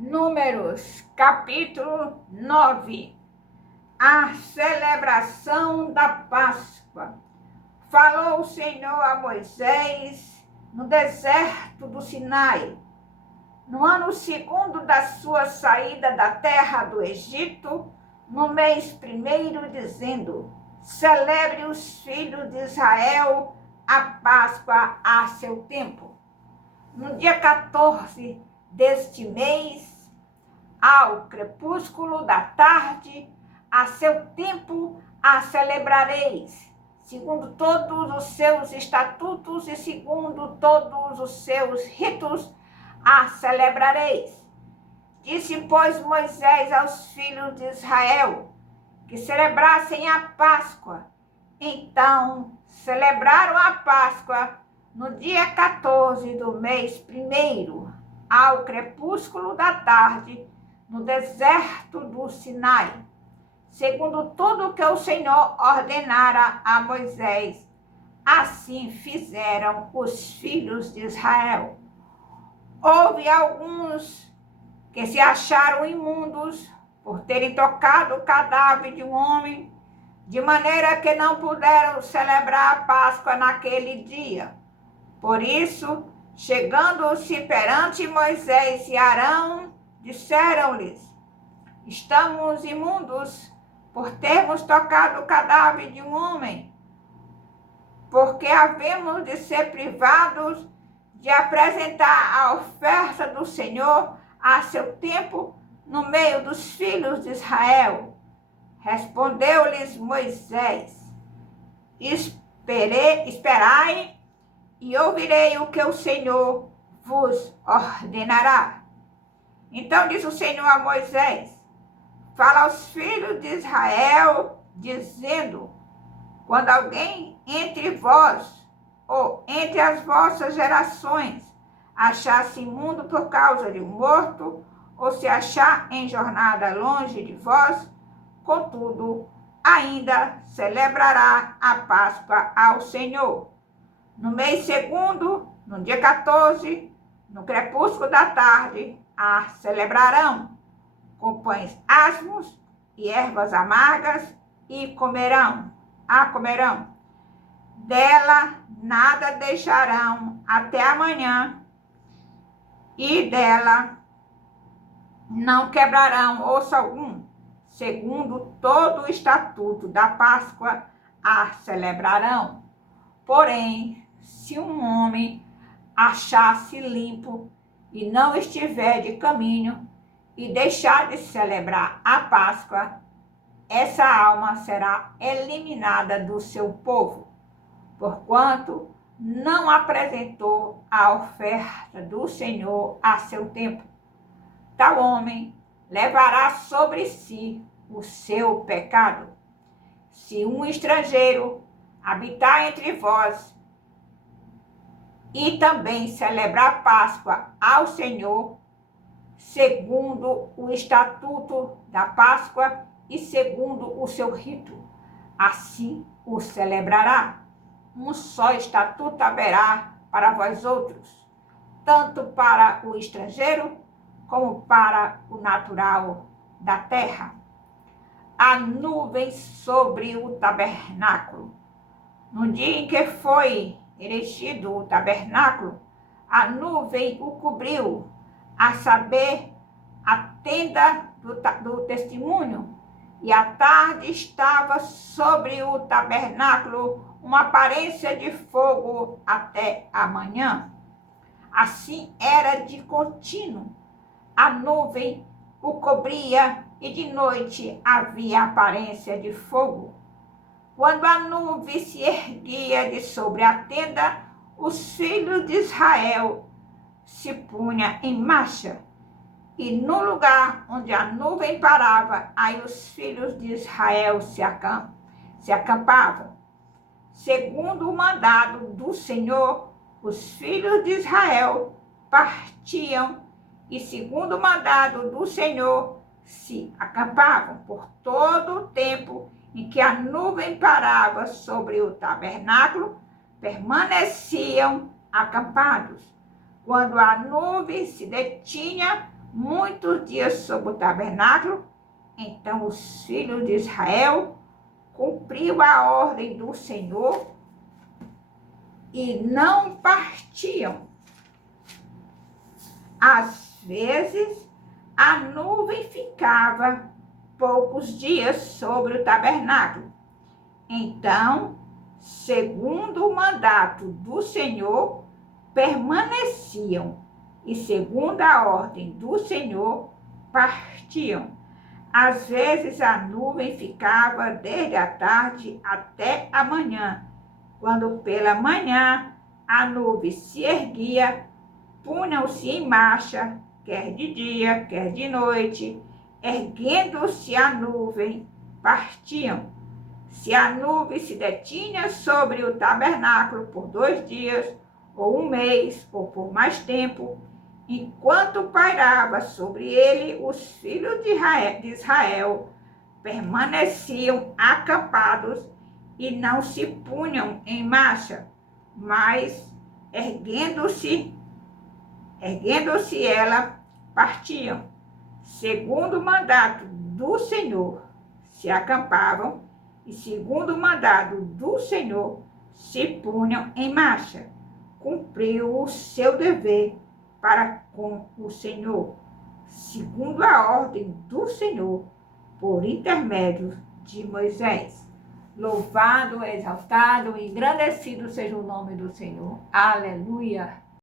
Números, capítulo 9. A celebração da Páscoa. Falou o Senhor a Moisés no deserto do Sinai, no ano segundo da sua saída da terra do Egito, no mês primeiro, dizendo: celebre os filhos de Israel a Páscoa a seu tempo. No dia 14 deste mês, ao crepúsculo da tarde, a seu tempo a celebrareis, segundo todos os seus estatutos e segundo todos os seus ritos a celebrareis. Disse, pois, Moisés aos filhos de Israel que celebrassem a Páscoa. Então, celebraram a Páscoa no dia 14 do mês primeiro, ao crepúsculo da tarde, no deserto do Sinai, segundo tudo que o Senhor ordenara a Moisés. Assim fizeram os filhos de Israel. Houve alguns que se acharam imundos por terem tocado o cadáver de um homem, de maneira que não puderam celebrar a Páscoa naquele dia. Por isso, chegando-se perante Moisés e Arão, disseram-lhes: estamos imundos por termos tocado o cadáver de um homem, porque havemos de ser privados de apresentar a oferta do Senhor a seu tempo no meio dos filhos de Israel. Respondeu-lhes Moisés: esperai e ouvirei o que o Senhor vos ordenará. Então disse o Senhor a Moisés: fala aos filhos de Israel, dizendo: quando alguém entre vós ou entre as vossas gerações achar-se imundo por causa de um morto, ou se achar em jornada longe de vós, contudo, ainda celebrará a Páscoa ao Senhor. No mês segundo, no dia 14, no crepúsculo da tarde, a celebrarão, com pães asmos e ervas amargas, e comerão. Dela nada deixarão até amanhã, e dela não quebrarão osso algum, segundo todo o estatuto da Páscoa a celebrarão. Porém, se um homem achar-se limpo e não estiver de caminho e deixar de celebrar a Páscoa, essa alma será eliminada do seu povo, porquanto não apresentou a oferta do Senhor a seu tempo. Tal homem levará sobre si o seu pecado. Se um estrangeiro habitar entre vós e também celebrar Páscoa ao Senhor, segundo o estatuto da Páscoa e segundo o seu rito, assim o celebrará. Um só estatuto haverá para vós outros, tanto para o estrangeiro como para o natural da terra. A nuvem sobre o tabernáculo. No dia em que foi erigido o tabernáculo, a nuvem o cobriu, a saber, a tenda do testemunho, e à tarde estava sobre o tabernáculo uma aparência de fogo até a manhã. Assim era de contínuo. A nuvem o cobria e de noite havia aparência de fogo. Quando a nuvem se erguia de sobre a tenda, os filhos de Israel se punham em marcha. E no lugar onde a nuvem parava, aí os filhos de Israel se acampavam. Segundo o mandado do Senhor, os filhos de Israel partiam e, segundo o mandado do Senhor, se acampavam por todo o tempo em que a nuvem parava sobre o tabernáculo, permaneciam acampados. Quando a nuvem se detinha, muitos dias sobre o tabernáculo. Então os filhos de Israel cumpriam a ordem do Senhor e não partiam. Às vezes, a nuvem ficava poucos dias sobre o tabernáculo. Então, segundo o mandato do Senhor, permaneciam, e segundo a ordem do Senhor, partiam. Às vezes a nuvem ficava desde a tarde até a manhã. Quando pela manhã a nuvem se erguia, punham-se em marcha, quer de dia, quer de noite. Erguendo-se a nuvem, partiam. Se a nuvem se detinha sobre o tabernáculo por 2 dias, ou 1 mês, ou por mais tempo, enquanto pairava sobre ele, os filhos de Israel permaneciam acampados e não se punham em marcha, mas erguendo-se ela, partiam. Segundo o mandato do Senhor, se acampavam, e segundo o mandado do Senhor, se punham em marcha. Cumpriu o seu dever para com o Senhor, segundo a ordem do Senhor, por intermédio de Moisés. Louvado, exaltado e engrandecido seja o nome do Senhor. Aleluia!